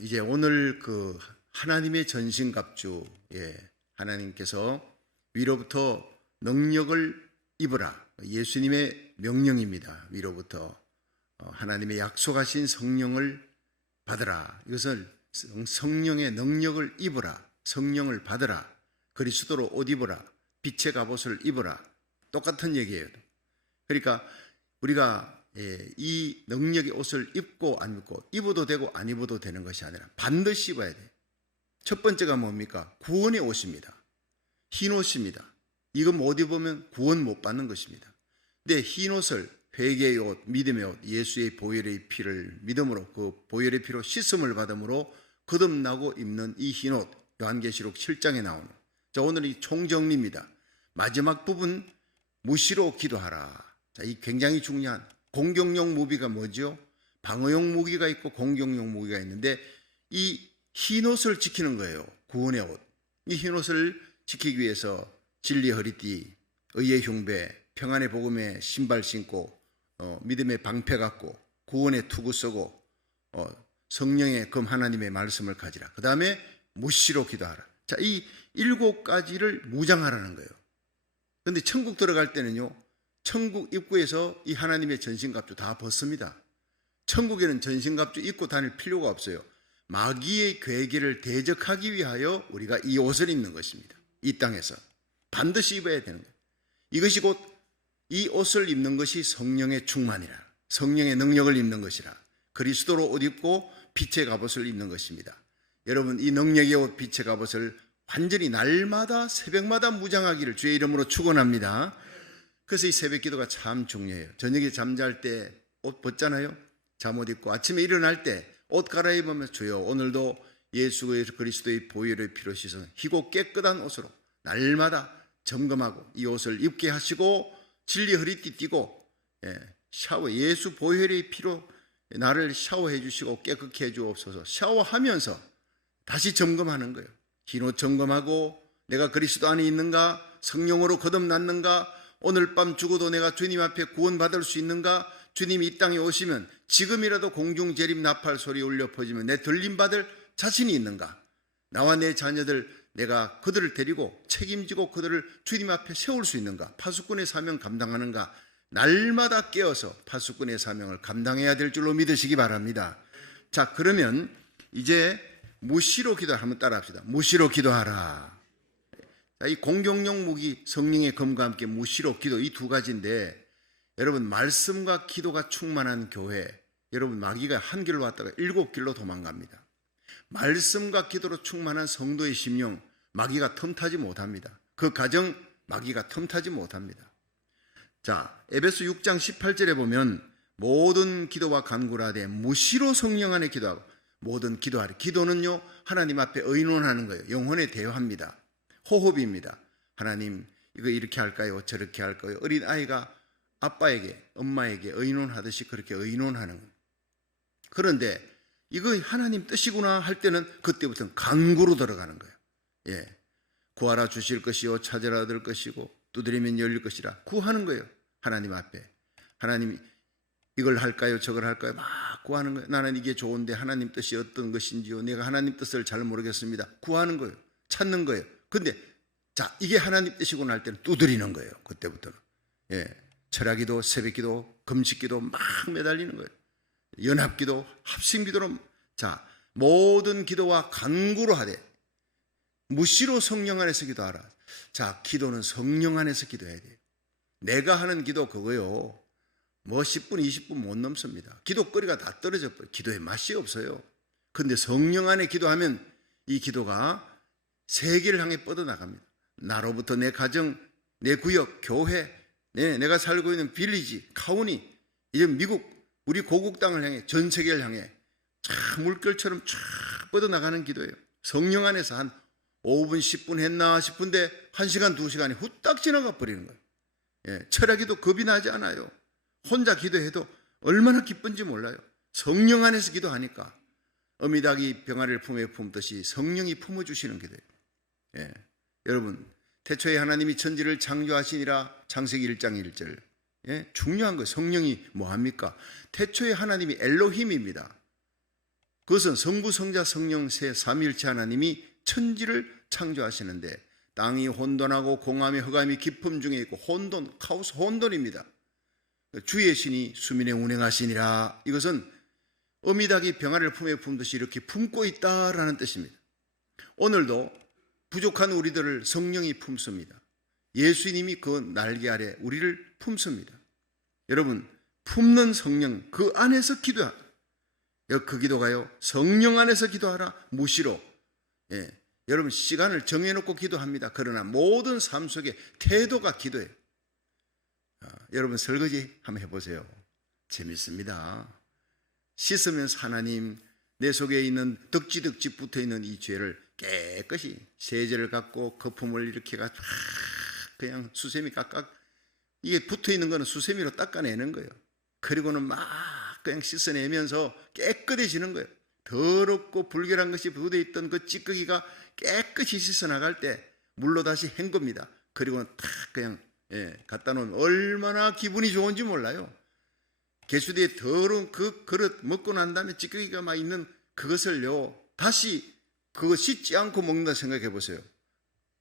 이제 오늘 하나님의 전신갑주, 하나님께서 위로부터 능력을 입으라. 예수님의 명령입니다. 위로부터 하나님의 약속하신 성령을 받으라. 이것을 성령의 능력을 입으라. 성령을 받으라. 그리스도로 옷 입으라. 빛의 갑옷을 입으라. 똑같은 얘기예요. 그러니까 우리가 이 능력의 옷을 입고 안 입고, 입어도 되고 안 입어도 되는 것이 아니라 반드시 입어야 돼요. 첫 번째가 뭡니까? 구원의 옷입니다. 흰 옷입니다. 이거 못 입으면 구원 못 받는 것입니다. 근데 흰 옷을 회개의 옷, 믿음의 옷, 예수의 보혈의 피를 믿음으로, 그 보혈의 피로 씻음을 받음으로 거듭나고 입는 이 흰 옷, 요한계시록 7장에 나오는. 자, 오늘 이 총정리입니다. 마지막 부분, 무시로 기도하라. 자, 이 굉장히 중요한 공격용 무기가 뭐죠? 방어용 무기가 있고 공격용 무기가 있는데, 이 흰 옷을 지키는 거예요. 구원의 옷. 이 흰 옷을 지키기 위해서 진리의 허리띠, 의의 흉배, 평안의 복음의 신발 신고, 믿음의 방패 갖고, 구원의 투구 쓰고, 성령의 검 하나님의 말씀을 가지라. 그 다음에 무시로 기도하라. 자, 이 7가지를 무장하라는 거예요. 그런데 천국 들어갈 때는요, 천국 입구에서 이 하나님의 전신갑주 다 벗습니다. 천국에는 전신갑주 입고 다닐 필요가 없어요. 마귀의 괴계를 대적하기 위하여 우리가 이 옷을 입는 것입니다. 이 땅에서 반드시 입어야 되는 거예요. 이것이 곧 이 옷을 입는 것이 성령의 충만이라, 성령의 능력을 입는 것이라, 그리스도로 옷 입고 빛의 갑옷을 입는 것입니다. 여러분, 이 능력의 옷, 빛의 갑옷을 완전히 날마다 새벽마다 무장하기를 주의 이름으로 축원합니다. 그래서 이 새벽 기도가 참 중요해요. 저녁에 잠잘 때 옷 벗잖아요. 잠옷 입고 아침에 일어날 때 옷 갈아입으면 주여 오늘도 예수 그리스도의 보혈의 피로 씻은 희고 깨끗한 옷으로 날마다 점검하고 이 옷을 입게 하시고, 진리 허리띠 띠고, 샤워, 예수 보혈의 피로 나를 샤워해 주시고 깨끗게 해 주옵소서. 샤워하면서 다시 점검하는 거예요. 흰 옷 점검하고, 내가 그리스도 안에 있는가, 성령으로 거듭났는가, 오늘 밤 죽어도 내가 주님 앞에 구원받을 수 있는가, 주님이 이 땅에 오시면 지금이라도 공중 재림 나팔 소리 울려 퍼지면 내 들림받을 자신이 있는가, 나와 내 자녀들 내가 그들을 데리고 책임지고 그들을 주님 앞에 세울 수 있는가, 파수꾼의 사명 감당하는가, 날마다 깨어서 파수꾼의 사명을 감당해야 될 줄로 믿으시기 바랍니다. 자, 그러면 이제 무시로 기도 한번 따라 합시다. 무시로 기도하라. 자, 이 공격용 무기 성령의 검과 함께 무시로 기도, 이 2가지인데, 여러분, 말씀과 기도가 충만한 교회, 여러분, 마귀가 한 길로 왔다가 7길로 도망갑니다. 말씀과 기도로 충만한 성도의 심령, 마귀가 틈타지 못합니다. 그 가정, 마귀가 틈타지 못합니다. 자, 에베소 6장 18절에 보면 모든 기도와 간구를 하되 무시로 성령 안에 기도하고, 모든 기도하리. 기도는요, 하나님 앞에 의논하는 거예요. 영혼의 대화입니다. 호흡입니다. 하나님, 이거 이렇게 할까요? 저렇게 할까요? 어린 아이가 아빠에게, 엄마에게 의논하듯이 그렇게 의논하는 거예요. 그런데 이거 하나님 뜻이구나 할 때는 그때부터는 간구로 들어가는 거예요. 구하라 주실 것이요, 찾으라 얻을 것이고, 두드리면 열릴 것이라. 구하는 거예요. 하나님 앞에. 하나님, 이걸 할까요? 저걸 할까요? 막 구하는 거예요. 나는 이게 좋은데 하나님 뜻이 어떤 것인지요? 내가 하나님 뜻을 잘 모르겠습니다. 구하는 거예요. 찾는 거예요. 근데 자, 이게 하나님 뜻이구나 할 때는 두드리는 거예요. 그때부터는. 철야기도, 새벽기도, 금식기도 막 매달리는 거예요. 연합기도, 합심기도로. 자, 모든 기도와 간구로 하되 무시로 성령 안에서 기도하라. 자, 기도는 성령 안에서 기도해야 돼요. 내가 하는 기도 그거요, 뭐 10분, 20분 못 넘습니다. 기도거리가 다 떨어져 버려요. 기도의 맛이 없어요. 그런데 성령 안에 기도하면 이 기도가 세계를 향해 뻗어나갑니다. 나로부터 내 가정, 내 구역, 교회, 내가 살고 있는 빌리지, 카운티, 이제 미국, 우리 고국 땅을 향해, 전 세계를 향해 쫙 물결처럼 쫙 뻗어나가는 기도예요. 성령 안에서 한 5분, 10분 했나 싶은데 1시간, 2시간이 후딱 지나가 버리는 거예요. 철야기도 겁이 나지 않아요. 혼자 기도해도 얼마나 기쁜지 몰라요. 성령 안에서 기도하니까 어미닭이 병아리를 품에 품듯이 성령이 품어주시는 기도예요. 여러분, 태초에 하나님이 천지를 창조하시니라, 창세기 1장 1절. 중요한 거예요. 성령이 뭐합니까? 태초에 하나님이 엘로힘입니다. 그것은 성부, 성자, 성령 세 삼위일체 하나님이 천지를 창조하시는데 땅이 혼돈하고 공함이 흑암이 깊음 중에 있고 혼돈, 카오스, 혼돈입니다. 주의 신이 수민에 운행하시니라. 이것은 어미닭이 병아리를 품에 품듯이 이렇게 품고 있다라는 뜻입니다. 오늘도 부족한 우리들을 성령이 품습니다. 예수님이 그 날개 아래 우리를 품습니다. 여러분, 품는 성령, 그 안에서 기도하라. 그 기도가요, 성령 안에서 기도하라. 무시로. 여러분, 시간을 정해놓고 기도합니다. 그러나 모든 삶 속에 태도가 기도예요. 여러분, 설거지 한번 해보세요. 재밌습니다. 씻으면서 하나님, 내 속에 있는 덕지덕지 붙어있는 이 죄를 깨끗이 세제를 갖고 거품을 이렇게 가지고 그냥 수세미 깍깍, 이게 붙어있는 거는 수세미로 닦아내는 거예요. 그리고는 막 그냥 씻어내면서 깨끗해지는 거예요. 더럽고 불결한 것이 묻어있던 그 찌꺼기가 깨끗이 씻어나갈 때 물로 다시 헹굽니다. 그리고는 탁 그냥 갖다 놓으면 얼마나 기분이 좋은지 몰라요. 개수대에 더러운 그 그릇 먹고 난 다음에 찌꺼기가 막 있는 그것을요, 다시 그거 씻지 않고 먹는다 생각해 보세요.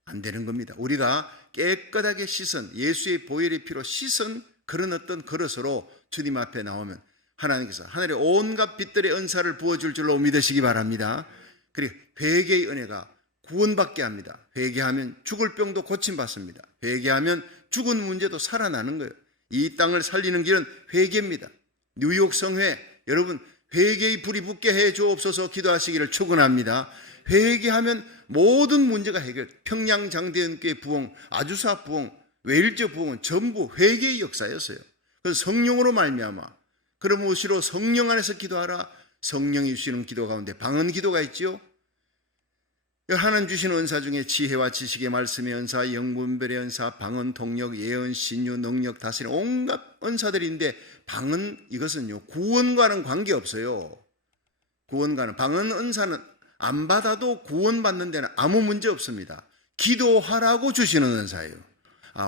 안 되는 겁니다. 우리가 깨끗하게 씻은, 예수의 보혈의 피로 씻은 그런 어떤 그릇으로 주님 앞에 나오면 하나님께서 하늘의 온갖 빛들의 은사를 부어줄 줄로 믿으시기 바랍니다. 그리고 회개의 은혜가 구원받게 합니다. 회개하면 죽을 병도 고침받습니다. 회개하면 죽은 문제도 살아나는 거예요. 이 땅을 살리는 길은 회개입니다. 뉴욕 성회, 여러분, 회개의 불이 붙게 해 주옵소서 기도하시기를 축원합니다. 회개하면 모든 문제가 해결. 평양 장대연교회 부흥, 아주사 부흥, 웨일즈 부흥은 전부 회개의 역사였어요. 그래서 성령으로 말미암아, 그럼 무엇이로 성령 안에서 기도하라. 성령이 주시는 기도 가운데 방언 기도가 있지요. 하나님 주시는 은사 중에 지혜와 지식의 말씀의 은사, 영분별의 은사, 방언, 통역, 예언, 신유, 능력, 다스림, 온갖 은사들인데 방언, 이것은요 구원과는 관계없어요. 구원과는, 방언 은사는 안 받아도 구원받는 데는 아무 문제 없습니다. 기도하라고 주시는 은사예요.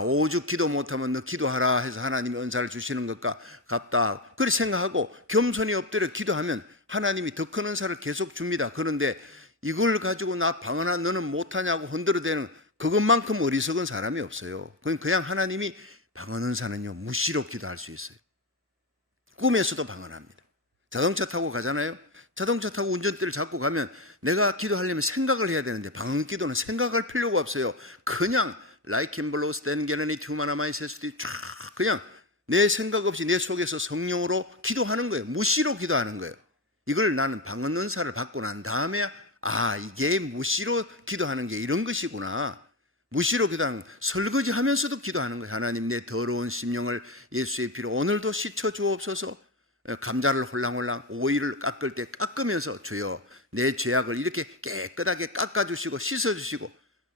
오죽 기도 못하면 너 기도하라 해서 하나님이 은사를 주시는 것과 같다, 그렇게 생각하고 겸손히 엎드려 기도하면 하나님이 더 큰 은사를 계속 줍니다. 그런데 이걸 가지고 나 방언아 너는 못하냐고 흔들어대는 그것만큼 어리석은 사람이 없어요. 그냥 하나님이 방언 은사는요 무시로 기도할 수 있어요. 꿈에서도 방언합니다. 자동차 타고 가잖아요. 자동차 타고 운전대를 잡고 가면 내가 기도하려면 생각을 해야 되는데 방언 기도는 생각할 필요가 없어요. 그냥 like and blows then get any two manamai says 쫙 그냥 내 생각 없이 내 속에서 성령으로 기도하는 거예요. 무시로 기도하는 거예요. 이걸 나는 방언 은사를 받고 난 다음에 이게 무시로 기도하는 게 이런 것이구나. 무시로 기도하는, 설거지 하면서도 기도하는 거예요. 하나님, 내 더러운 심령을 예수의 피로 오늘도 씻어 주옵소서. 감자를 홀랑홀랑 오이를 깎을 때 깎으면서 주여 내 죄악을 이렇게 깨끗하게 깎아주시고 씻어주시고,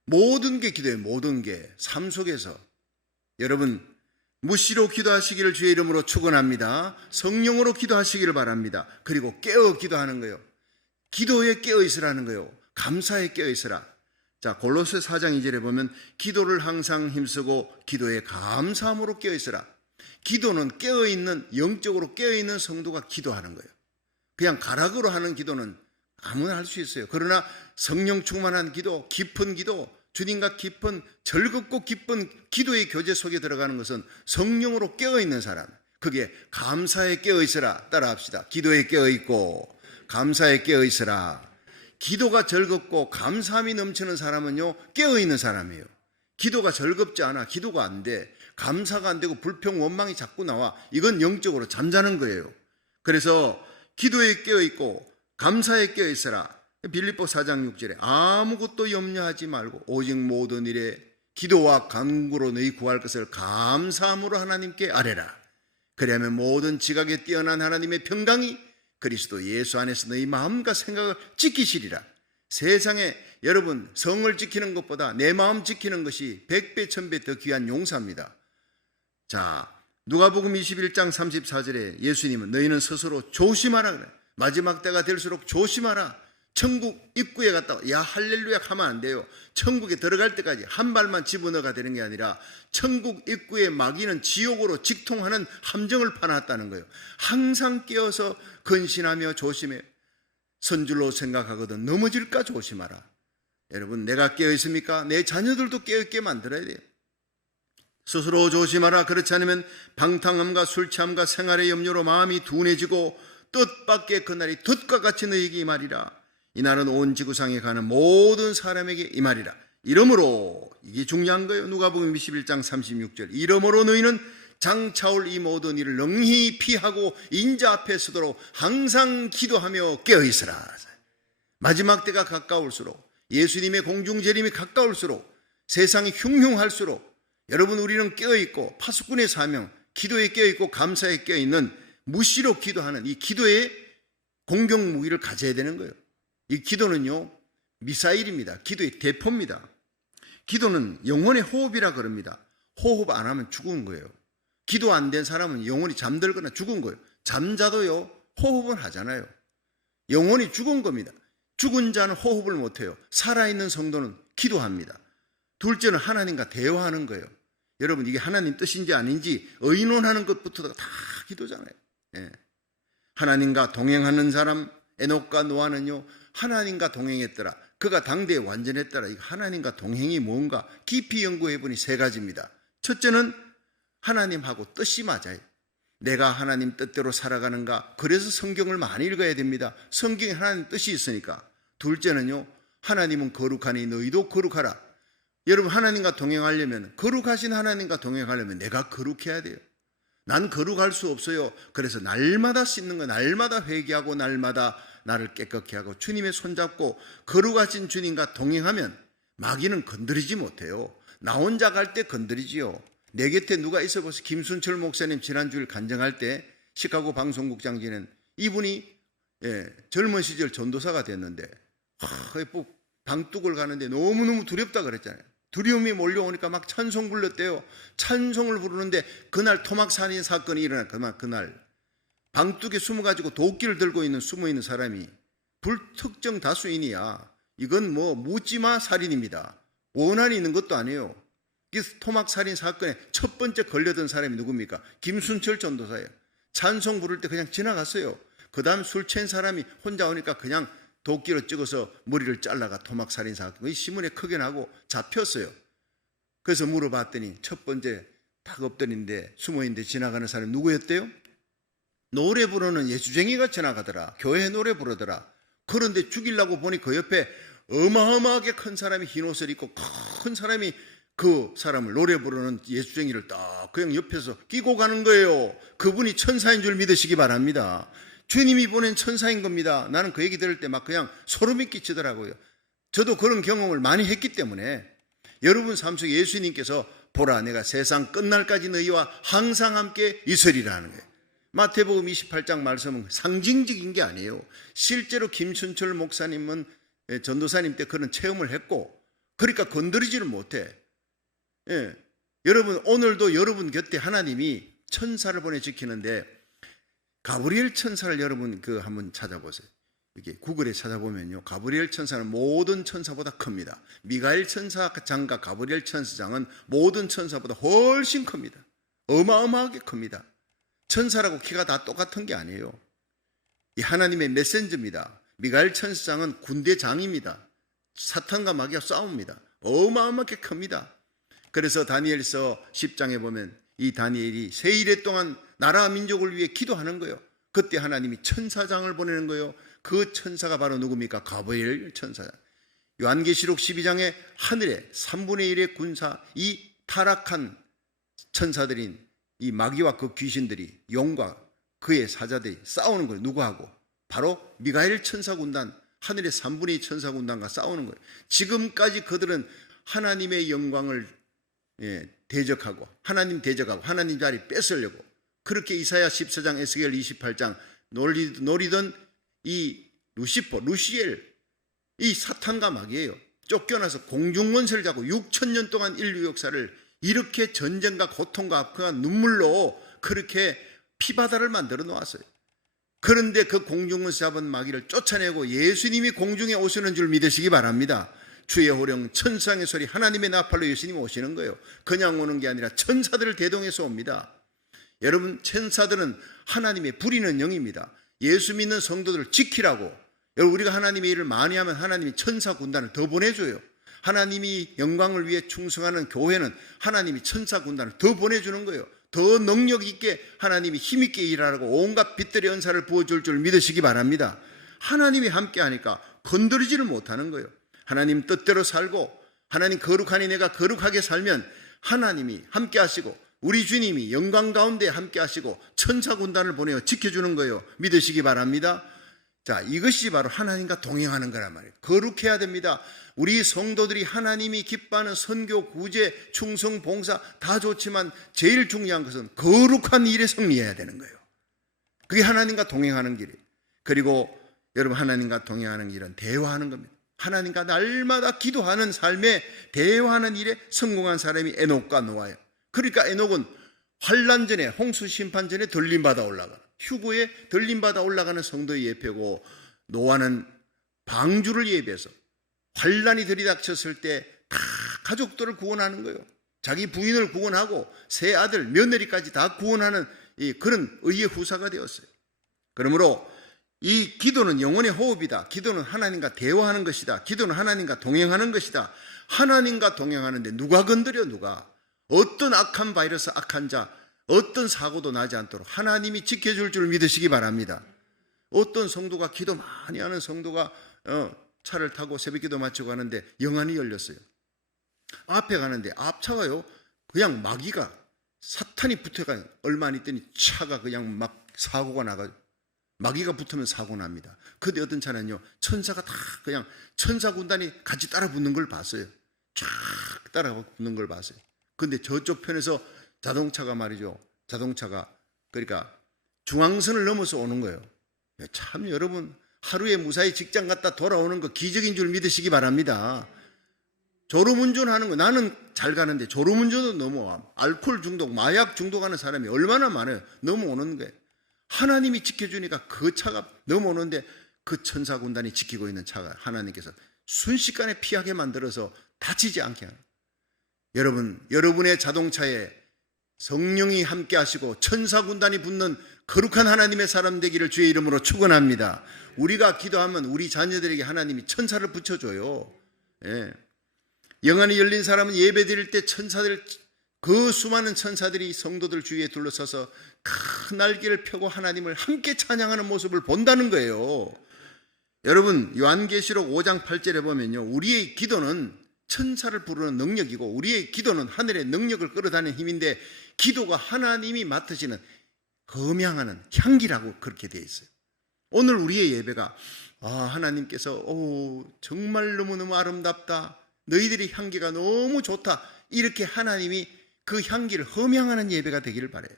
모든 게 기도예요. 모든 게 삶 속에서. 여러분, 무시로 기도하시기를 주의 이름으로 축원합니다. 성령으로 기도하시기를 바랍니다. 그리고 깨어 기도하는 거예요. 기도에 깨어 있으라는 거예요. 감사에 깨어 있으라. 자, 골로새 4장 2절에 보면 기도를 항상 힘쓰고 기도에 감사함으로 깨어 있으라. 기도는 깨어있는, 영적으로 깨어있는 성도가 기도하는 거예요. 그냥 가락으로 하는 기도는 아무나 할 수 있어요. 그러나 성령 충만한 기도, 깊은 기도, 주님과 깊은, 즐겁고 기쁜 기도의 교제 속에 들어가는 것은 성령으로 깨어있는 사람. 그게 감사에 깨어있으라. 따라합시다. 기도에 깨어있고 감사에 깨어있으라. 기도가 즐겁고 감사함이 넘치는 사람은요 깨어있는 사람이에요. 기도가 즐겁지 않아, 기도가 안 돼, 감사가 안 되고 불평 원망이 자꾸 나와, 이건 영적으로 잠자는 거예요. 그래서 기도에 깨어있고 감사에 깨어있으라. 빌립보 4장 6절에 아무것도 염려하지 말고 오직 모든 일에 기도와 간구로 너희 구할 것을 감사함으로 하나님께 아뢰라. 그리하면 모든 지각에 뛰어난 하나님의 평강이 그리스도 예수 안에서 너희 마음과 생각을 지키시리라. 세상에 여러분 성을 지키는 것보다 내 마음 지키는 것이 100배 1000배 더 귀한 용사입니다. 자, 누가복음 21장 34절에 예수님은 너희는 스스로 조심하라 그래. 마지막 때가 될수록 조심하라. 천국 입구에 갔다가 야 할렐루야 하면 안 돼요. 천국에 들어갈 때까지 한 발만 집어넣어가 되는 게 아니라 천국 입구에 마귀는 지옥으로 직통하는 함정을 파놨다는 거예요. 항상 깨어서 근신하며 조심해. 선줄로 생각하거든 넘어질까 조심하라. 여러분, 내가 깨어 있습니까? 내 자녀들도 깨어 있게 만들어야 돼요. 스스로 조심하라. 그렇지 않으면 방탕함과 술 취함과 생활의 염려로 마음이 둔해지고 뜻밖의 그날이 덫과 같이 너희에게 임하리라. 이날은 온 지구상에 가는 모든 사람에게 임하리라. 이러므로, 이게 중요한 거예요. 누가복음 21장 36절. 이러므로 너희는 장차올 이 모든 일을 능히 피하고 인자 앞에 서도록 항상 기도하며 깨어있으라. 마지막 때가 가까울수록, 예수님의 공중재림이 가까울수록, 세상이 흉흉할수록 여러분, 우리는 깨어있고 파수꾼의 사명, 기도에 깨어있고 감사에 깨어있는 무시로 기도하는 이 기도의 공격무기를 가져야 되는 거예요. 이 기도는요, 미사일입니다. 기도의 대포입니다. 기도는 영혼의 호흡이라 그럽니다. 호흡 안 하면 죽은 거예요. 기도 안 된 사람은 영혼이 잠들거나 죽은 거예요. 잠자도요, 호흡은 하잖아요. 영혼이 죽은 겁니다. 죽은 자는 호흡을 못해요. 살아있는 성도는 기도합니다. 둘째는 하나님과 대화하는 거예요. 여러분, 이게 하나님 뜻인지 아닌지 의논하는 것부터가 다 기도잖아요. 예. 하나님과 동행하는 사람, 에녹과 노아는요, 하나님과 동행했더라. 그가 당대에 완전했더라. 이거 하나님과 동행이 뭔가 깊이 연구해보니 세 가지입니다. 첫째는 하나님하고 뜻이 맞아요. 내가 하나님 뜻대로 살아가는가? 그래서 성경을 많이 읽어야 됩니다. 성경에 하나님 뜻이 있으니까. 둘째는요, 하나님은 거룩하니 너희도 거룩하라. 여러분, 하나님과 동행하려면, 거룩하신 하나님과 동행하려면 내가 거룩해야 돼요. 난 거룩할 수 없어요. 그래서 날마다 씻는 거, 날마다 회개하고 날마다 나를 깨끗게 하고 주님의 손잡고 거룩하신 주님과 동행하면 마귀는 건드리지 못해요. 나 혼자 갈 때 건드리지요. 내 곁에 누가 있어 보세요. 김순철 목사님 지난주일 간증할 때 시카고 방송국장지는 이분이 젊은 시절 전도사가 됐는데 방뚝을 가는데 너무너무 두렵다 그랬잖아요. 두려움이 몰려오니까 막 찬송 불렀대요. 찬송을 부르는데 그날 토막살인 사건이 일어난 그날 방뚝에 숨어가지고 도끼를 들고 있는 숨어있는 사람이 불특정 다수인이야. 이건 뭐 묻지마 살인입니다. 원한이 있는 것도 아니에요. 이 토막살인 사건에 첫 번째 걸려든 사람이 누굽니까? 김순철 전도사예요. 찬송 부를 때 그냥 지나갔어요. 그 다음 술 취한 사람이 혼자 오니까 그냥 도끼로 찍어서 머리를 잘라가 토막살인 사건이 신문에 크게 나고 잡혔어요. 그래서 물어봤더니 첫 번째 딱 엎드린데 숨어있는데 지나가는 사람이 누구였대요? 노래 부르는 예수쟁이가 지나가더라. 교회 노래 부르더라. 그런데 죽이려고 보니 그 옆에 어마어마하게 큰 사람이 흰 옷을 입고 큰 사람이 그 사람을 노래 부르는 예수쟁이를 딱 그냥 옆에서 끼고 가는 거예요. 그분이 천사인 줄 믿으시기 바랍니다. 주님이 보낸 천사인 겁니다. 나는 그 얘기 들을 때 막 그냥 소름이 끼치더라고요. 저도 그런 경험을 많이 했기 때문에 여러분 삶 속에 예수님께서 보라 내가 세상 끝날까지 너희와 항상 함께 있으리라 하는 거예요. 마태복음 28장 말씀은 상징적인 게 아니에요. 실제로 김순철 목사님은 전도사님 때 그런 체험을 했고 그러니까 건드리지를 못해. 여러분 오늘도 여러분 곁에 하나님이 천사를 보내 지키는데 가브리엘 천사를 여러분 한번 찾아보세요. 이렇게 구글에 찾아보면요, 가브리엘 천사는 모든 천사보다 큽니다. 미가엘 천사장과 가브리엘 천사장은 모든 천사보다 훨씬 큽니다. 어마어마하게 큽니다. 천사라고 키가 다 똑같은 게 아니에요. 이 하나님의 메신저입니다. 미가엘 천사장은 군대장입니다. 사탄과 마귀와 싸웁니다. 어마어마하게 큽니다. 그래서 다니엘서 10장에 보면 이 다니엘이 세 일해 동안 나라 민족을 위해 기도하는 거예요. 그때 하나님이 천사장을 보내는 거예요. 그 천사가 바로 누굽니까? 가브리엘 천사장. 요한계시록 12장에 하늘에 3분의 1의 군사, 이 타락한 천사들인 이 마귀와 그 귀신들이 용과 그의 사자들이 싸우는 거예요. 누구하고? 바로 미가엘 천사군단, 하늘의 3분의 2 천사군단과 싸우는 거예요. 지금까지 그들은 하나님의 영광을 대적하고 하나님 대적하고 하나님 자리 뺏으려고 그렇게 이사야 14장 에스겔 28장 노리던 이 루시퍼 루시엘 이 사탄과 마귀예요. 쫓겨나서 공중원세를 잡고 6,000년 동안 인류 역사를 이렇게 전쟁과 고통과 아픔과 눈물로 그렇게 피바다를 만들어 놓았어요. 그런데 그 공중원세 잡은 마귀를 쫓아내고 예수님이 공중에 오시는 줄 믿으시기 바랍니다. 주의 호령 천상의 소리 하나님의 나팔로 예수님이 오시는 거예요. 그냥 오는 게 아니라 천사들을 대동해서 옵니다. 여러분 천사들은 하나님의 부리는 영입니다. 예수 믿는 성도들을 지키라고 여러분, 우리가 하나님의 일을 많이 하면 하나님이 천사 군단을 더 보내줘요. 하나님이 영광을 위해 충성하는 교회는 하나님이 천사 군단을 더 보내주는 거예요. 더 능력 있게 하나님이 힘 있게 일하라고 온갖 빛들의 은사를 부어줄 줄 믿으시기 바랍니다. 하나님이 함께 하니까 건드리지를 못하는 거예요. 하나님 뜻대로 살고 하나님 거룩하니 내가 거룩하게 살면 하나님이 함께 하시고 우리 주님이 영광 가운데 함께 하시고 천사 군단을 보내어 지켜주는 거예요. 믿으시기 바랍니다. 자, 이것이 바로 하나님과 동행하는 거란 말이에요. 거룩해야 됩니다. 우리 성도들이 하나님이 기뻐하는 선교, 구제, 충성, 봉사 다 좋지만 제일 중요한 것은 거룩한 일에 승리해야 되는 거예요. 그게 하나님과 동행하는 길이에요. 그리고 여러분, 하나님과 동행하는 길은 대화하는 겁니다. 하나님과 날마다 기도하는 삶에 대화하는 일에 성공한 사람이 에녹과 노아예요. 그러니까 에녹은 환난 전에, 홍수 심판 전에 들림받아 올라가는, 휴거에 들림받아 올라가는 성도의 예표고, 노아는 방주를 예비해서 환난이 들이닥쳤을 때 다 가족들을 구원하는 거예요. 자기 부인을 구원하고 세 아들, 며느리까지 다 구원하는 그런 의의 후사가 되었어요. 그러므로 이 기도는 영혼의 호흡이다. 기도는 하나님과 대화하는 것이다. 기도는 하나님과 동행하는 것이다. 하나님과 동행하는데 누가 건드려? 누가? 어떤 악한 바이러스, 악한 자, 어떤 사고도 나지 않도록 하나님이 지켜줄 줄 믿으시기 바랍니다. 어떤 성도가, 기도 많이 하는 성도가 차를 타고 새벽기도 마치고 가는데 영안이 열렸어요. 앞에 가는데 앞차가요, 그냥 마귀가, 사탄이 붙어가 얼마 안 있더니 차가 그냥 막 사고가 나가요. 마귀가 붙으면 사고 납니다. 그런데 어떤 차는요, 천사가 다 그냥 천사 군단이 같이 따라 붙는 걸 봤어요. 쫙 따라 붙는 걸 봤어요. 근데 저쪽 편에서 자동차가 말이죠. 자동차가 그러니까 중앙선을 넘어서 오는 거예요. 참 여러분, 하루에 무사히 직장 갔다 돌아오는 거 기적인 줄 믿으시기 바랍니다. 졸음운전하는 거, 나는 잘 가는데 졸음운전도 넘어와. 알코올 중독, 마약 중독하는 사람이 얼마나 많아요. 넘어오는 거예요. 하나님이 지켜주니까 그 차가 넘어오는데 그 천사 군단이 지키고 있는 차가 하나님께서 순식간에 피하게 만들어서 다치지 않게 하는. 여러분, 여러분의 자동차에 성령이 함께 하시고 천사 군단이 붙는 거룩한 하나님의 사람 되기를 주의 이름으로 축원합니다. 우리가 기도하면 우리 자녀들에게 하나님이 천사를 붙여줘요. 예. 영안이 열린 사람은 예배 드릴 때 천사들, 그 수많은 천사들이 성도들 주위에 둘러서서 큰 날개를 펴고 하나님을 함께 찬양하는 모습을 본다는 거예요. 여러분, 요한계시록 5장 8절에 보면요, 우리의 기도는 천사를 부르는 능력이고 우리의 기도는 하늘의 능력을 끌어다니는 힘인데, 기도가 하나님이 맡으시는 검양하는 향기라고 그렇게 되어 있어요. 오늘 우리의 예배가 하나님께서 정말 너무너무 아름답다, 너희들의 향기가 너무 좋다, 이렇게 하나님이 그 향기를 험향하는 예배가 되기를 바라요.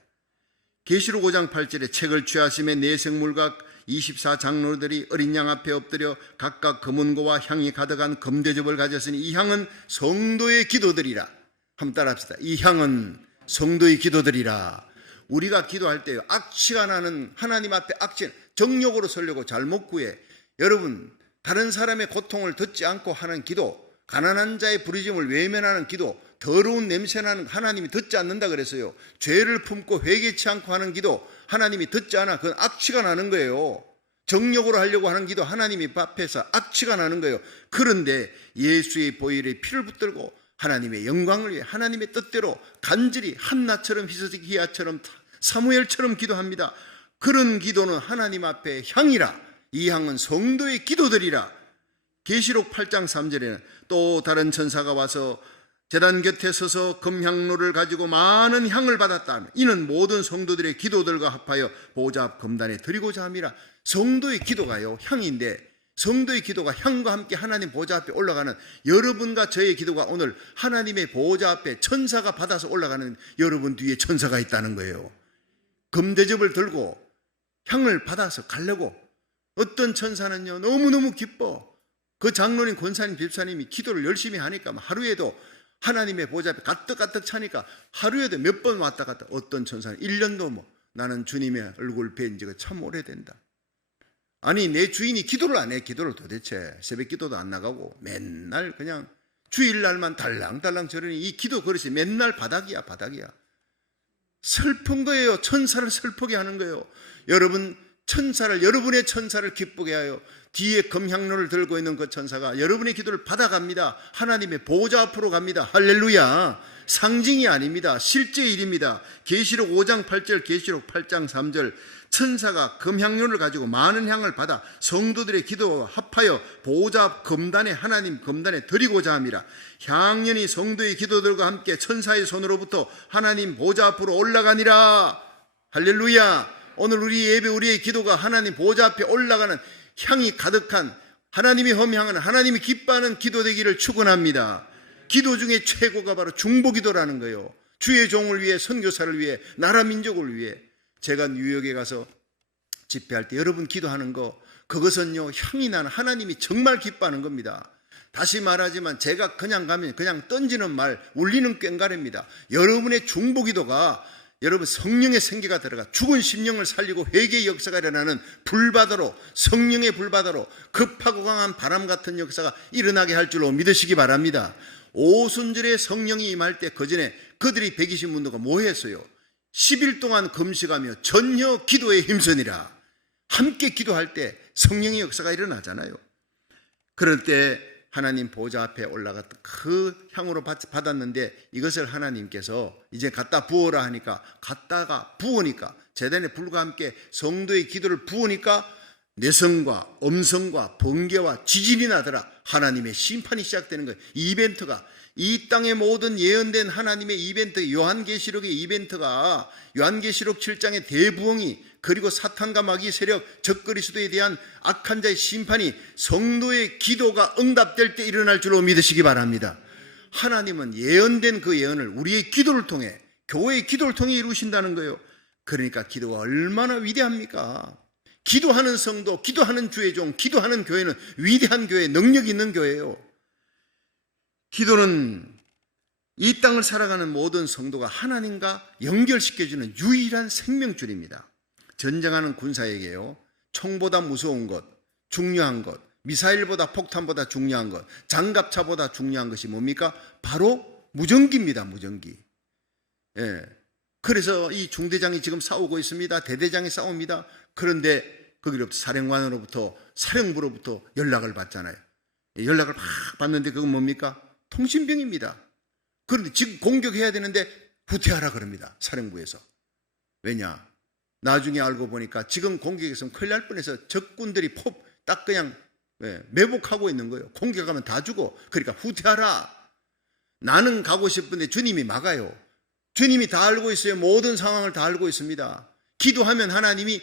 계시록 5장 8절에 책을 취하심에 네 생물과 24장로들이 어린 양 앞에 엎드려 각각 금은고와 향이 가득한 금대접을 가졌으니 이 향은 성도의 기도들이라. 한번 따라합시다. 이 향은 성도의 기도들이라. 우리가 기도할 때 악취가 나는 하나님 앞에 악취, 정욕으로 서려고 잘못 구해. 여러분, 다른 사람의 고통을 듣지 않고 하는 기도, 가난한 자의 부르짖음을 외면하는 기도, 더러운 냄새나는 하나님이 듣지 않는다 그랬어요. 죄를 품고 회개치 않고 하는 기도 하나님이 듣지 않아. 그건 악취가 나는 거예요. 정욕으로 하려고 하는 기도 하나님이 앞에서 악취가 나는 거예요. 그런데 예수의 보혈의 피를 붙들고 하나님의 영광을 위해 하나님의 뜻대로 간절히 한나처럼 히스기야처럼 사무엘처럼 기도합니다. 그런 기도는 하나님 앞에 향이라. 이 향은 성도의 기도들이라. 계시록 8장 3절에는 또 다른 천사가 와서 제단 곁에 서서 금향로를 가지고 많은 향을 받았다. 이는 모든 성도들의 기도들과 합하여 보좌 앞 금단에 드리고자 함이라. 성도의 기도가요, 향인데, 성도의 기도가 향과 함께 하나님 보좌 앞에 올라가는 여러분과 저의 기도가 오늘 하나님의 보좌 앞에 천사가 받아서 올라가는 여러분 뒤에 천사가 있다는 거예요. 금대접을 들고 향을 받아서 가려고. 어떤 천사는요, 너무너무 기뻐. 그 장로님, 권사님, 집사님이 기도를 열심히 하니까 하루에도 하나님의 보좌 앞에 가득가득 차니까 하루에도 몇 번 왔다 갔다. 어떤 천사는 1년도 나는 주님의 얼굴 뵌 지가 참 오래된다. 아니, 내 주인이 기도를 안 해. 기도를 도대체 새벽 기도도 안 나가고 맨날 그냥 주일날만 달랑달랑 저러니 이 기도 그릇이 맨날 바닥이야. 슬픈 거예요. 천사를 슬프게 하는 거예요. 여러분, 여러분의 천사를 기쁘게 하여 뒤에 금향로를 들고 있는 그 천사가 여러분의 기도를 받아갑니다. 하나님의 보좌 앞으로 갑니다. 할렐루야. 상징이 아닙니다. 실제 일입니다. 계시록 5장 8절, 계시록 8장 3절, 천사가 금향료를 가지고 많은 향을 받아 성도들의 기도와 합하여 보좌 앞 금단에, 하나님 금단에 드리고자 합니다. 향연이 성도의 기도들과 함께 천사의 손으로부터 하나님 보좌 앞으로 올라가니라. 할렐루야. 오늘 우리 예배, 우리의 기도가 하나님 보좌 앞에 올라가는 향이 가득한, 하나님이 험향하는, 하나님이 기뻐하는 기도 되기를 축원합니다. 기도 중에 최고가 바로 중보기도라는 거예요. 주의 종을 위해, 선교사를 위해, 나라 민족을 위해. 제가 뉴욕에 가서 집회할 때 여러분 기도하는 거, 그것은요 향이 나는, 하나님이 정말 기뻐하는 겁니다. 다시 말하지만 제가 그냥 가면 그냥 던지는 말, 울리는 꽹과리입니다. 여러분의 중보기도가 여러분 성령의 생기가 들어가 죽은 심령을 살리고 회개의 역사가 일어나는 불바다로, 성령의 불바다로 급하고 강한 바람 같은 역사가 일어나게 할 줄로 믿으시기 바랍니다. 오순절에 성령이 임할 때 그전에 그들이 120문도가 뭐 했어요? 10일 동안 금식하며 전혀 기도에 힘쓰니라. 함께 기도할 때 성령의 역사가 일어나잖아요. 그럴 때 하나님 보좌 앞에 올라갔던 그 향으로 받았는데, 이것을 하나님께서 이제 갖다 부어라 하니까, 갖다가 부으니까, 제단에 불과 함께 성도의 기도를 부으니까 내성과 음성과 번개와 지진이 나더라. 하나님의 심판이 시작되는 거예요. 이벤트가, 이 땅의 모든 예언된 하나님의 이벤트, 요한계시록의 이벤트가, 요한계시록 7장의 대부흥이, 그리고 사탄과 마귀 세력, 적그리스도에 대한 악한 자의 심판이 성도의 기도가 응답될 때 일어날 줄로 믿으시기 바랍니다. 하나님은 예언된 그 예언을 우리의 기도를 통해, 교회의 기도를 통해 이루신다는 거예요. 그러니까 기도가 얼마나 위대합니까? 기도하는 성도, 기도하는 주의 종, 기도하는 교회는 위대한 교회, 능력 있는 교회예요. 기도는 이 땅을 살아가는 모든 성도가 하나님과 연결시켜주는 유일한 생명줄입니다. 전쟁하는 군사에게요, 총보다 무서운 것, 중요한 것, 미사일보다, 폭탄보다 중요한 것, 장갑차보다 중요한 것이 뭡니까? 바로 무전기입니다. 무전기. 예. 그래서 이 중대장이 지금 싸우고 있습니다. 대대장이 싸웁니다. 그런데 거기로부터 사령관으로부터, 사령부로부터 연락을 받잖아요. 연락을 막 받는데 그건 뭡니까? 통신병입니다. 그런데 지금 공격해야 되는데 후퇴하라 그럽니다. 사령부에서. 왜냐? 나중에 알고 보니까 지금 공격했으면 큰일 날 뻔해서 적군들이 딱 그냥 매복하고 있는 거예요. 공격하면 다 죽어. 그러니까 후퇴하라. 나는 가고 싶은데 주님이 막아요. 주님이 다 알고 있어요. 모든 상황을 다 알고 있습니다. 기도하면 하나님이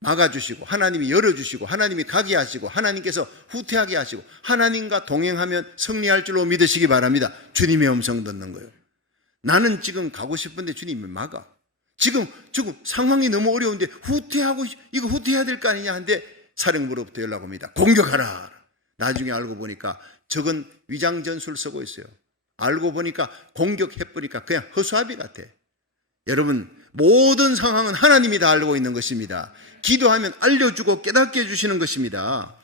막아주시고, 하나님이 열어주시고, 하나님이 가게 하시고, 하나님께서 후퇴하게 하시고, 하나님과 동행하면 승리할 줄로 믿으시기 바랍니다. 주님의 음성 듣는 거예요. 나는 지금 가고 싶은데 주님이 막아. 지금 상황이 너무 어려운데 이거 후퇴해야 될 거 아니냐 한데 사령부로부터 연락 옵니다. 공격하라. 나중에 알고 보니까 적은 위장전술 쓰고 있어요. 알고 보니까 공격해버리니까 그냥 허수아비 같아. 여러분, 모든 상황은 하나님이 다 알고 있는 것입니다. 기도하면 알려주고 깨닫게 해주시는 것입니다.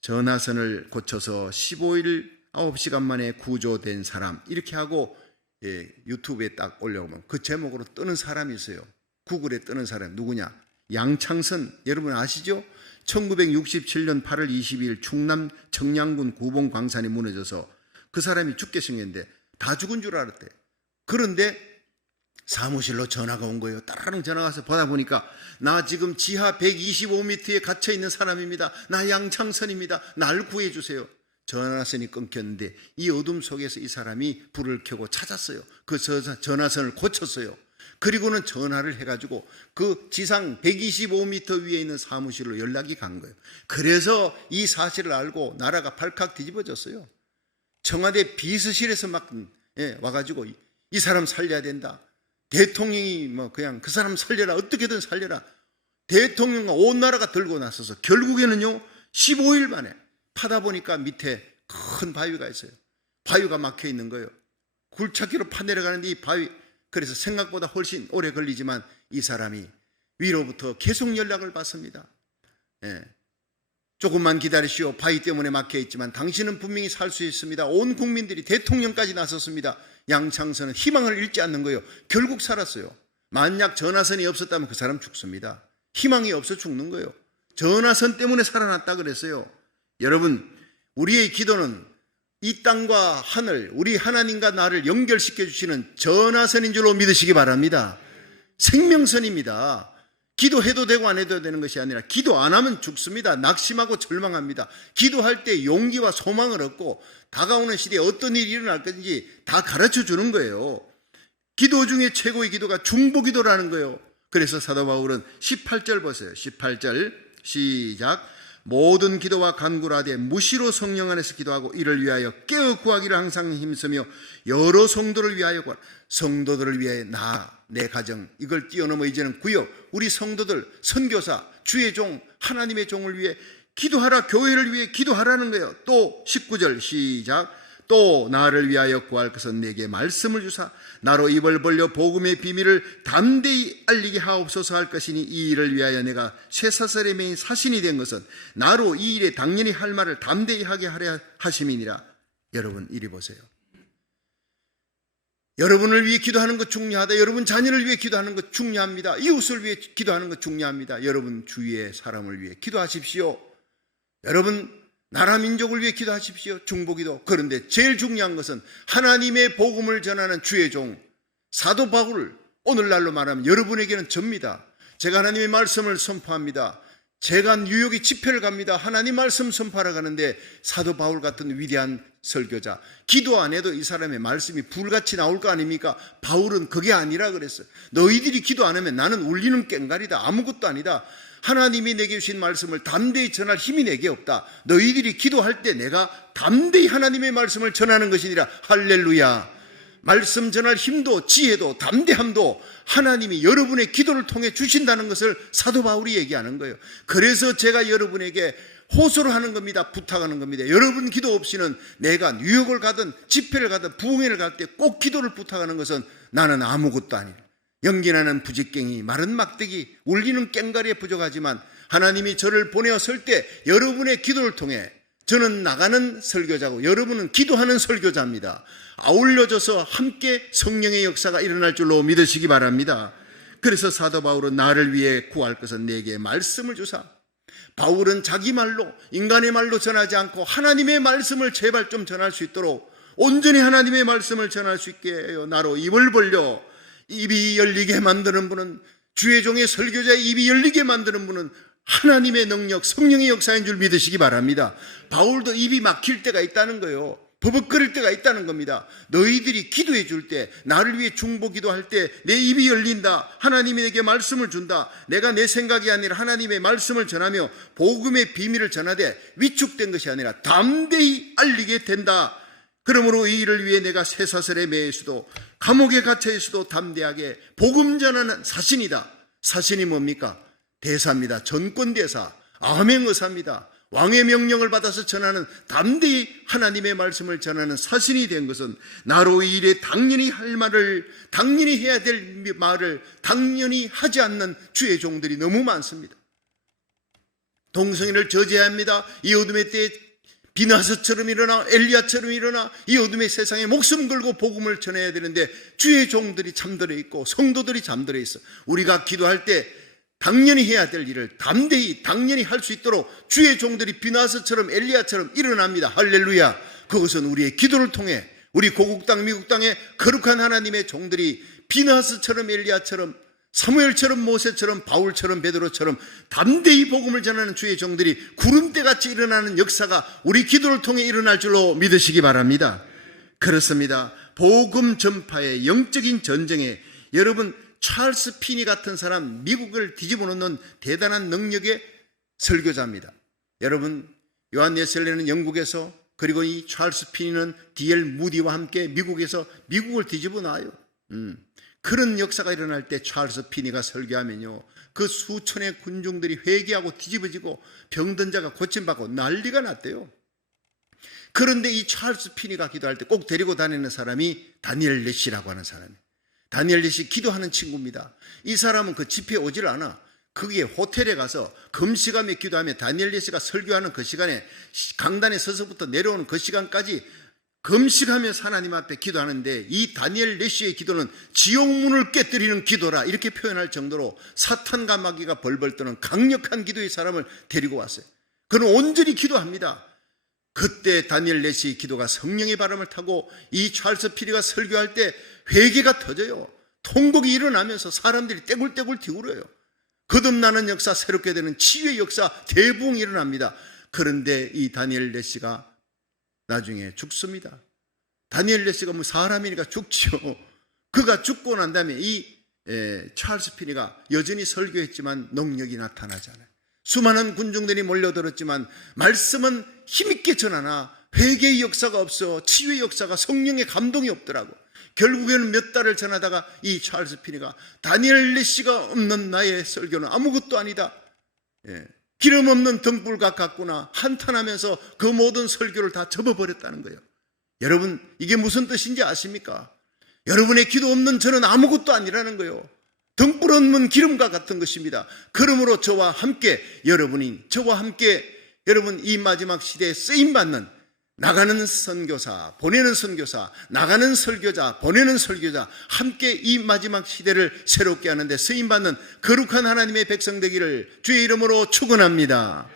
전화선을 고쳐서 15일 9시간 만에 구조된 사람, 이렇게 하고 유튜브에 딱 올려오면 그 제목으로 뜨는 사람이 있어요. 구글에 뜨는 사람 누구냐? 양창선, 여러분 아시죠? 1967년 8월 22일 충남 청량군 구봉 광산이 무너져서 그 사람이 죽게 생겼는데 다 죽은 줄 알았대. 그런데 사무실로 전화가 온 거예요. 따라랑 전화가 와서 받아보니까, 나 지금 지하 125m에 gat혀있는 사람입니다. 나 양창선입니다. 날 구해주세요. 전화선이 끊겼는데 이 어둠 속에서 이 사람이 불을 켜고 찾았어요. 그 전화선을 고쳤어요. 그리고는 전화를 해가지고 그 지상 125m 위에 있는 사무실로 연락이 간 거예요. 그래서 이 사실을 알고 나라가 발칵 뒤집어졌어요. 청와대 비서실에서 막 와가지고 이 사람 살려야 된다. 대통령이 그냥 그 사람 살려라, 어떻게든 살려라. 대통령과 온 나라가 들고 나서서 결국에는요 15일 만에 파다 보니까 밑에 큰 바위가 있어요. 바위가 막혀 있는 거예요. 굴착기로 파내려가는데 이 바위, 그래서 생각보다 훨씬 오래 걸리지만 이 사람이 위로부터 계속 연락을 받습니다. 조금만 기다리시오. 바위 때문에 막혀 있지만 당신은 분명히 살 수 있습니다. 온 국민들이, 대통령까지 나섰습니다. 양창선은 희망을 잃지 않는 거예요. 결국 살았어요. 만약 전화선이 없었다면 그 사람 죽습니다. 희망이 없어 죽는 거예요. 전화선 때문에 살아났다 그랬어요. 여러분, 우리의 기도는 이 땅과 하늘, 우리 하나님과 나를 연결시켜 주시는 전화선인 줄로 믿으시기 바랍니다. 생명선입니다. 기도해도 되고 안 해도 되는 것이 아니라 기도 안 하면 죽습니다. 낙심하고 절망합니다. 기도할 때 용기와 소망을 얻고 다가오는 시대에 어떤 일이 일어날 건지 다 가르쳐 주는 거예요. 기도 중에 최고의 기도가 중보기도라는 거예요. 그래서 사도 바울은 18절 보세요. 18절 시작. 모든 기도와 간구를 하되 무시로 성령 안에서 기도하고 이를 위하여 깨어 구하기를 항상 힘쓰며 여러 성도를 위하여 구하라. 성도들을 위해 내 가정 이걸 뛰어넘어 이제는 구역 우리 성도들 선교사 주의 종 하나님의 종을 위해 기도하라. 교회를 위해 기도하라는 거예요. 또 19절 시작. 또 나를 위하여 구할 것은 내게 말씀을 주사 나로 입을 벌려 복음의 비밀을 담대히 알리게 하옵소서 할 것이니 이 일을 위하여 내가 쇠사슬에 매인 사신이 된 것은 나로 이 일에 당연히 할 말을 담대히 하게 하려 하심이니라. 여러분 이리 보세요. 여러분을 위해 기도하는 것 중요하다. 여러분 자녀를 위해 기도하는 것 중요합니다. 이웃을 위해 기도하는 것 중요합니다. 여러분 주위의 사람을 위해 기도하십시오. 여러분 나라 민족을 위해 기도하십시오. 중보기도. 그런데 제일 중요한 것은 하나님의 복음을 전하는 주의 종 사도 바울, 오늘날로 말하면 여러분에게는 접니다. 제가 하나님의 말씀을 선포합니다. 제가 뉴욕에 집회를 갑니다. 하나님 말씀 선포하러 가는데 사도 바울 같은 위대한 설교자, 기도 안 해도 이 사람의 말씀이 불같이 나올 거 아닙니까? 바울은 그게 아니라 그랬어요. 너희들이 기도 안 하면 나는 울리는 꽹과리다. 아무것도 아니다. 하나님이 내게 주신 말씀을 담대히 전할 힘이 내게 없다. 너희들이 기도할 때 내가 담대히 하나님의 말씀을 전하는 것이니라. 할렐루야. 말씀 전할 힘도 지혜도 담대함도 하나님이 여러분의 기도를 통해 주신다는 것을 사도 바울이 얘기하는 거예요. 그래서 제가 여러분에게 호소를 하는 겁니다. 부탁하는 겁니다. 여러분 기도 없이는 내가 뉴욕을 가든 집회를 가든 부흥회를 갈 때 꼭 기도를 부탁하는 것은 나는 아무것도 아니라 연기나는 부직갱이 마른 막대기 울리는 꽹과리에 부족하지만 하나님이 저를 보내었을 때 여러분의 기도를 통해 저는 나가는 설교자고 여러분은 기도하는 설교자입니다. 아울러져서 함께 성령의 역사가 일어날 줄로 믿으시기 바랍니다. 그래서 사도 바울은 나를 위해 구할 것은 내게 말씀을 주사. 바울은 자기 말로 인간의 말로 전하지 않고 하나님의 말씀을 제발 좀 전할 수 있도록 온전히 하나님의 말씀을 전할 수 있게 해요. 나로 입을 벌려 입이 열리게 만드는 분은 주의 종의 설교자의 입이 열리게 만드는 분은 하나님의 능력 성령의 역사인 줄 믿으시기 바랍니다. 바울도 입이 막힐 때가 있다는 거예요. 버벅거릴 때가 있다는 겁니다. 너희들이 기도해 줄 때 나를 위해 중보 기도할 때 내 입이 열린다. 하나님이 내게 말씀을 준다. 내가 내 생각이 아니라 하나님의 말씀을 전하며 복음의 비밀을 전하되 위축된 것이 아니라 담대히 알리게 된다. 그러므로 이 일을 위해 내가 쇠사슬에 매여 있어도 감옥에 갇혀 있어도 담대하게 복음 전하는 사신이다. 사신이 뭡니까? 대사입니다. 전권대사, 암행의사입니다. 왕의 명령을 받아서 전하는 담대히 하나님의 말씀을 전하는 사신이 된 것은 나로 이 일에 당연히 할 말을 당연히 해야 될 말을 당연히 하지 않는 주의 종들이 너무 많습니다. 동성애를 저지해야 합니다. 이 어둠의 때에 비나스처럼 일어나 엘리야처럼 일어나 이 어둠의 세상에 목숨 걸고 복음을 전해야 되는데 주의 종들이 잠들어 있고 성도들이 잠들어 있어. 우리가 기도할 때 당연히 해야 될 일을 담대히 당연히 할 수 있도록 주의 종들이 비나스처럼 엘리야처럼 일어납니다. 할렐루야. 그것은 우리의 기도를 통해 우리 고국 땅 미국 땅의 거룩한 하나님의 종들이 비나스처럼 엘리야처럼 사무엘처럼 모세처럼 바울처럼 베드로처럼 담대히 복음을 전하는 주의 종들이 구름대같이 일어나는 역사가 우리 기도를 통해 일어날 줄로 믿으시기 바랍니다. 그렇습니다. 복음 전파의 영적인 전쟁에 여러분 찰스 피니 같은 사람 미국을 뒤집어 놓는 대단한 능력의 설교자입니다. 여러분 요한 웨슬리는 영국에서 그리고 이 찰스 피니는 D.L. 무디와 함께 미국에서 미국을 뒤집어 놔요. 그런 역사가 일어날 때 찰스 피니가 설교하면요 그 수천의 군중들이 회개하고 뒤집어지고 병든 자가 고침받고 난리가 났대요. 그런데 이 찰스 피니가 기도할 때 꼭 데리고 다니는 사람이 다니엘 렛이라고 하는 사람이에요. 다니엘 렛이 기도하는 친구입니다. 이 사람은 그 집회에 오질 않아. 거기에 호텔에 가서 금시간에 기도하며 다니엘 렛이가 설교하는 그 시간에 강단에 서서부터 내려오는 그 시간까지 금식하면서 하나님 앞에 기도하는데 이 다니엘 레시의 기도는 지옥문을 깨뜨리는 기도라 이렇게 표현할 정도로 사탄과 마귀가 벌벌 떠는 강력한 기도의 사람을 데리고 왔어요. 그는 온전히 기도합니다. 그때 다니엘 레시의 기도가 성령의 바람을 타고 이 찰스 피리가 설교할 때 회개가 터져요. 통곡이 일어나면서 사람들이 떼굴떼굴 기울어요. 거듭나는 역사, 새롭게 되는 치유의 역사, 대부흥이 일어납니다. 그런데 이 다니엘 레시가 나중에 죽습니다. 다니엘 레시가 뭐 사람이니까 죽죠. 그가 죽고 난 다음에 이 찰스 피리가 여전히 설교했지만 능력이 나타나잖아요. 수많은 군중들이 몰려들었지만 말씀은 힘있게 전하나 회개의 역사가 없어. 치유의 역사가, 성령의 감동이 없더라고. 결국에는 몇 달을 전하다가 이 찰스 피리가 다니엘 레시가 없는 나의 설교는 아무것도 아니다. 기름 없는 등불과 같구나 한탄하면서 그 모든 설교를 다 접어버렸다는 거예요. 여러분, 이게 무슨 뜻인지 아십니까? 여러분의 기도 없는 저는 아무것도 아니라는 거예요. 등불 없는 기름과 같은 것입니다. 그러므로 저와 함께 여러분 이 마지막 시대에 쓰임받는 나가는 선교사, 보내는 선교사, 나가는 설교자, 보내는 설교자, 함께 이 마지막 시대를 새롭게 하는데 쓰임받는 거룩한 하나님의 백성 되기를 주의 이름으로 축원합니다.